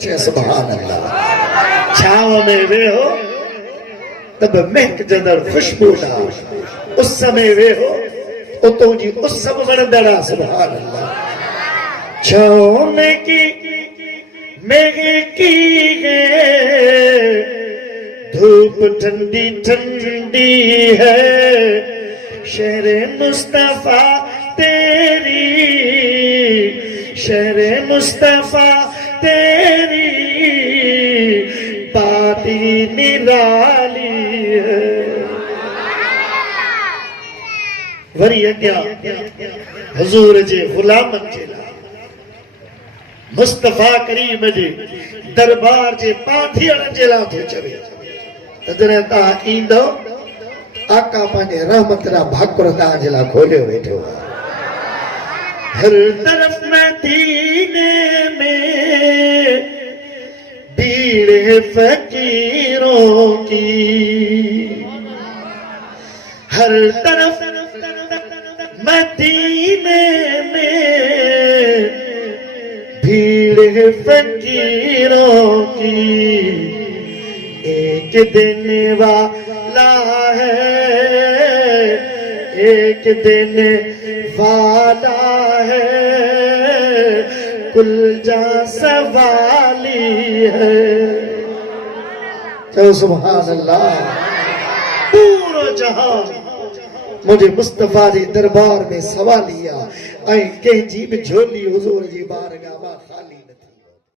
سبحان اللہ چھاؤں میں وے ہو تب مہک جندر خوشبو ڈا اس سمے وے ہو اتوں جی اس سب وردڑا سبحان اللہ چھاؤں میں کی میگے کی گئے دھوپ ٹھنڈی ٹھنڈی ہے شہر مصطفیٰ تیری شہر مصطفیٰ تیری باتی نرالی ہے وری اگیا حضور جے غلامن جے مصطفیٰ کریم جے دربار جے پاتھیڑ جے لا تھے چوے تجرے تا ایندو آقا پانے رحمت را بھاکر تا جلا کھولے بیٹھو ہر طرف مدینے میں بھیڑ فقیروں کی ہر طرف مدینے میں بھیڑ فقیروں کی ایک دن والا ہے ایک دن والا ہے کل جا سوالی ہے تو سبحان اللہ پورو جہاں مجھے مصطفیٰ دی دربار میں سوالیا آئیں کہیں جی بھی جھولی حضور جی بارگاہ